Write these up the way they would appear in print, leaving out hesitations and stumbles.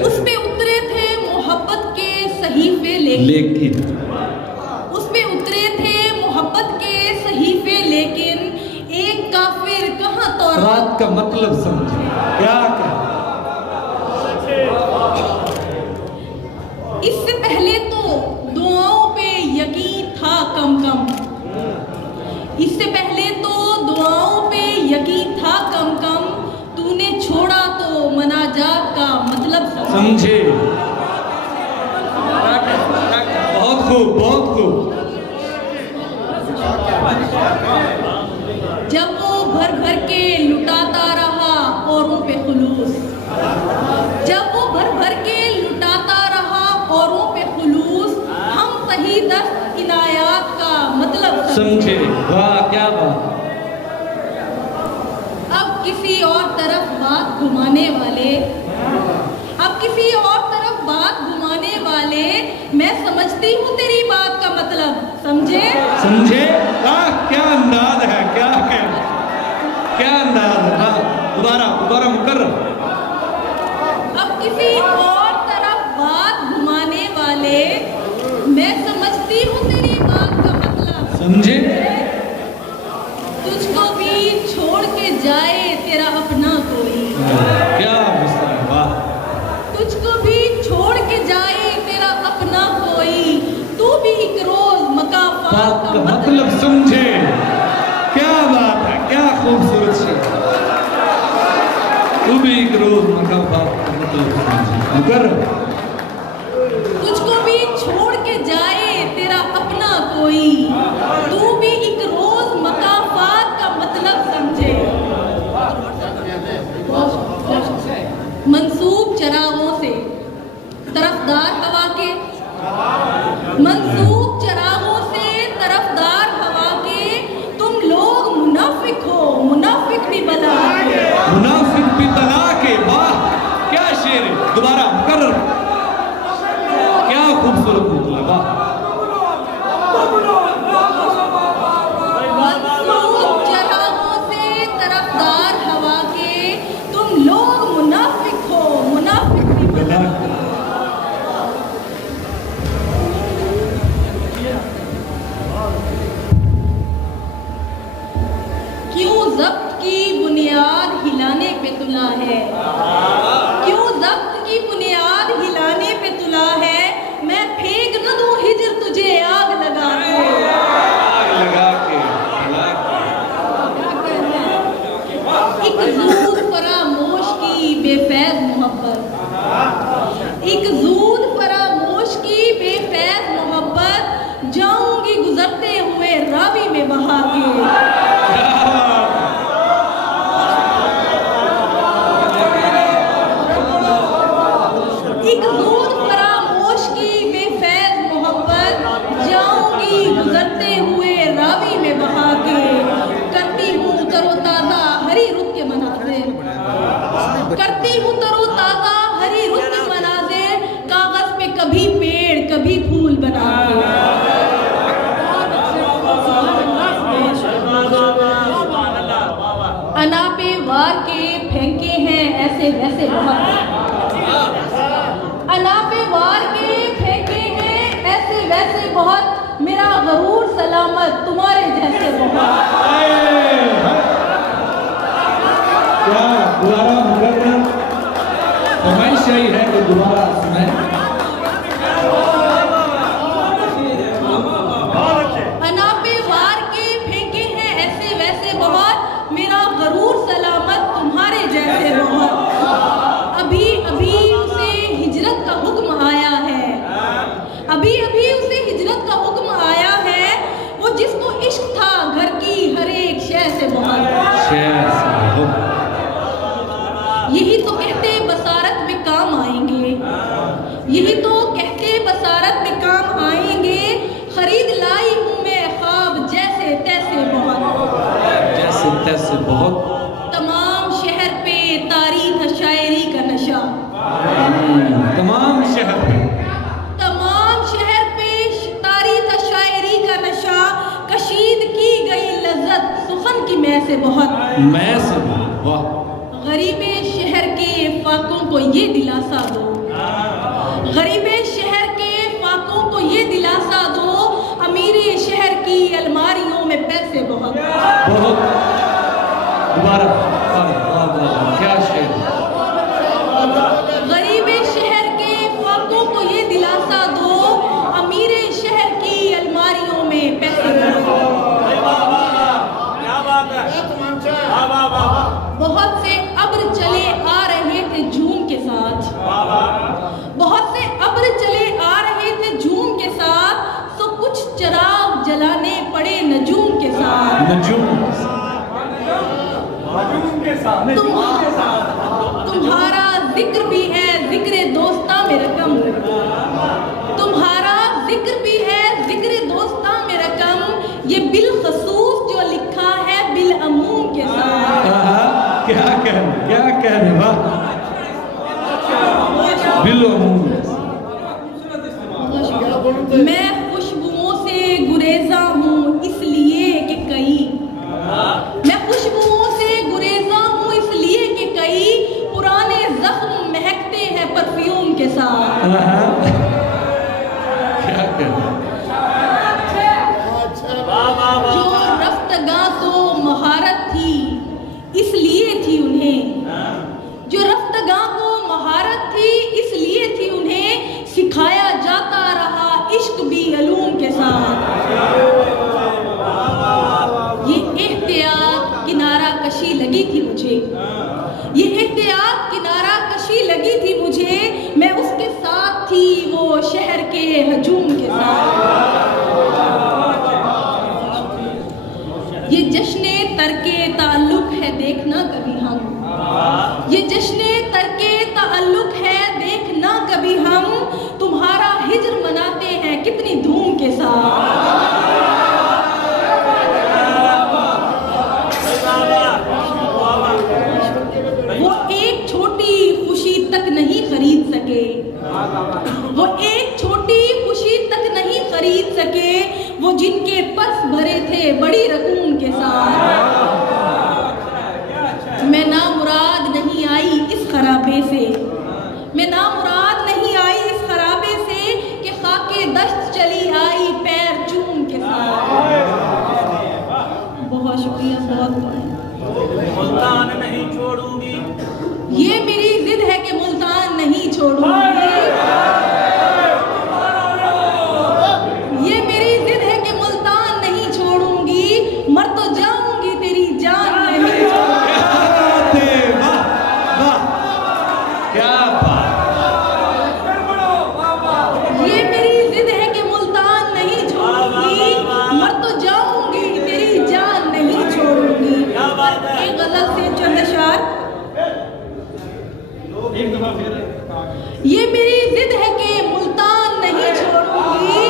उस पे उतरे थे मोहब्बत के सहीफे, लेकिन उस पे उतरे थे मोहब्बत के सहीफे, लेकिन एक काफिर कहाँ तौरात का मतलब समझे क्या इससे पहले तो दुआओं पे यकीन था कम कम, इससे पहले तो दुआओं पे यकीन था कम कम, तूने छोड़ा तो मनाजात का मतलब समझे। बहुत खूब, बहुत खूब। जब वो भर भर के लुटाता रहा औरों पे खुलूस, जब वो भर भर के लुटाता रहा औरों पे खुलूस, हम सही दस्त इनायात का मतलब समझे। वाह क्या बात। अब किसी और तरफ बात घुमाने वाले, अब किसी और तरफ बात घुमाने वाले, मैं समझती हूँ तेरी बात का मतलब, समझे समझे। क्या अंदाज है, क्या अंदाज है। हाँ दोबारा दोबारा मुकर्रर। अब किसी और तरफ बात घुमाने वाले, मैं समझती हूँ तेरी बात का मतलब, समझे। तुझको भी छोड़ के जाए तेरा अपना कोई, क्या मिसाल, वाह। तुझको भी छोड़ के जाए तेरा अपना कोई, तू भी एक रोज मकाफात का मतलब समझे। क्या बात है, क्या खूबसूरत शेर। तू भी एक रोज मकाफात का मतलब समझे। मुकर्रर। तुझको भी छोड़ के जाए तेरा अपना कोई, तू भी एक रोज मकाफात का मतलब समझे। मंसूब चरागों से तरफदार हवा के, मंसूब चरागों से तरफदार हवा के, तुम लोग मुनाफिक हो, मुनाफिक भी बला के, मुनाफिक भी तला के। वाह क्या शेर है। दोबारा मुकर्रर। क्या खूबसूरत मतलब। वाह। मंसूब चरागों से तरफदार हवा के, तुम लोग मुनाफिक हो, मुनाफिक भी बला के। क्यों ज़ब्त की बुनियाद हिलाने पे तुला है, क्यों ज़ब्त की बुनियाद हिलाने पे तुला है, मैं फेंक न दूं हिजर तुझे आग लगा के, आग लगा के। एक ज़ूद फरामोश की बेफैज़ मोहब्बत, एक ज़ूद फरामोश की बेफैज़ मोहब्बत, जाऊंगी गुजरते हुए रावी में बहा के, एक ज़ूद फरामोश की बेफैज़ मोहब्बत, जाऊंगी गुजरते हुए रावी में बहा के, करती हूँ तरोताज़ा हरी रुत के मनाज़िर, करती हूँ तरोताज़ा हरी रुत के मनाज़िर, कागज़ पे कभी पेड़ कभी फूल बना के। अनापे वार के फेंके हैं ऐसे वैसे बहुत, अनापे वार के फेंके हैं ऐसे वैसे बहुत, मेरा गरूर सलामत तुम्हारे जैसे बहुत। क्या दोबारा मुकर्रर। फरमाइश यही है कि दोबारा सुनाए। अनापे वार के फेंके हैं ऐसे वैसे बहुत, मेरा गरूर सलामत तुम्हारे जैसे बहुत। अभी अभी उसे हिजरत का हुक्म आया है, अभी अभी उसे हिजरत का हुक्म आया है, वो जिसको इश्क था घर की हर एक शय से बहुत। यही तो कहते बसारत में काम आएंगे, यही तो कहते बसारत में काम आएंगे, खरीद लाई हूँ मैं ख्वाब जैसे तैसे बहुत, जैसे तैसे बहुत। तमाम शहर पे तारीख शायरी का नशा, तमाम शहर पे, तमाम शहर पे तारीख शायरी का नशा, कशीद की गई लज्जत सुखन की मैं से बहुत। मैं से वाह। गरीबे शहर के फाकों को ये दिलासा दो, गरीबे शहर के फाकों को ये दिलासा दो, अमीरे शहर की अलमारियों में पैसे बहुत। दोबारा क्या शेर। गरीबे शहर के फाकों को ये दिलासा दो, अमीरे शहर की अलमारियों में पैसे बहुत। बहुत से अब्र चले आ रहे थे झूम के साथ, बहुत से अब्र चले आ रहे थे झूम के साथ, तो कुछ चिराग जलाने पड़े नजूम के साथ। तुम्हारा जिक्र भी है जिक्र दोस्ता में रकम, तुम्हारा जिक्र भी है जिक्र दोस्ता में रकम, ये बिलखसूस जो लिखा है बिल अमूम के साथ। क्या कहने वाह, बिल अमूम। मैं खुशबुओं से गुरेजा हूँ इसलिए कि कई, मैं खुशबुओं से गुरेजा हूँ इसलिए कि कई पुराने जख्म महकते हैं परफ्यूम के साथ। क्या कहना। जो रफ्तगा को महारत थी इसलिए थी उन्हें, जो रफ्तगा को महारत थी इसलिए थी उन्हें, सिखाया जाता रहा इश्क भी अलूम के साथ। ये एहतियात किनारा कशी लगी थी मुझे, ये एहतियात किनारा कशी लगी थी मुझे, मैं उसके साथ थी वो शहर के हजूम के साथ। ये जश्ने तरके ताल्लुक है देखना कभी हम, ये जश्ने तरके ताल्लुक है देखना कभी हम, तुम्हारा हिज्र मनाते हैं कितनी धूम के साथ। वो एक छोटी खुशी तक नहीं खरीद सके, वो एक छोटी खुशी तक नहीं खरीद सके, वो जिनके पर्स भरे थे बड़ी रकूम के साथ। मैं नामुराद नहीं आई इस खराबे से, मैं नामुराद नहीं आई इस खराबे से, कि खाके दश्त चली आई पैर चूम के साथ। बहुत शुक्रिया, बहुत मुल्तान नहीं छोड़ूंगी, ये मेरी जिद है कि मुल्तान नहीं छोड़ूंगी, ये मेरी जिद है कि मुल्तान नहीं छोड़ूंगी, मर तो जाऊंगी तेरी जान नहीं छोड़ूंगी। क्या बात। ये मेरी जिद है कि मुल्तान नहीं छोड़ूंगी, मर तो जाऊंगी तेरी जान नहीं छोड़ूंगी। एक गजल से चंद अशआर। ये मेरी जिद है कि मुल्तान नहीं छोड़ूंगी,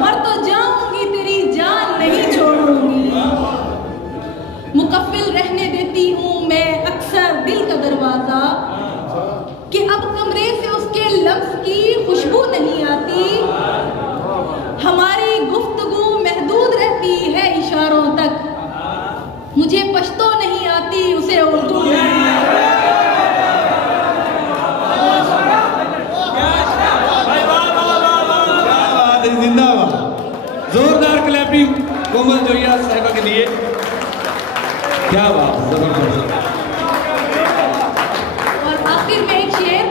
मर तो जाऊंगी तेरी जान नहीं छोड़ूंगी। मुकफ्फिल रहने देती हूँ मैं अक्सर दिल का दरवाजा, कि अब कमरे से उसके लफ्ज की खुशबू नहीं आती, हमारी गुफ्तगू महदूद रहती है इशारों तक, मुझे पश्तो नहीं आती उसे उर्दू नहीं आती। जिंदाबाद। जोरदार क्लैपिंग कोमल जोइया साहिबा के लिए। क्या बात, जबरदस्त। और आखिर में एक शेर,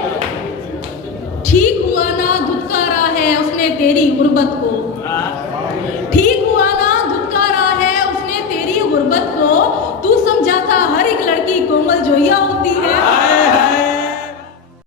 ठीक हुआ ना धुतकारा है उसने तेरी गुर्बत को,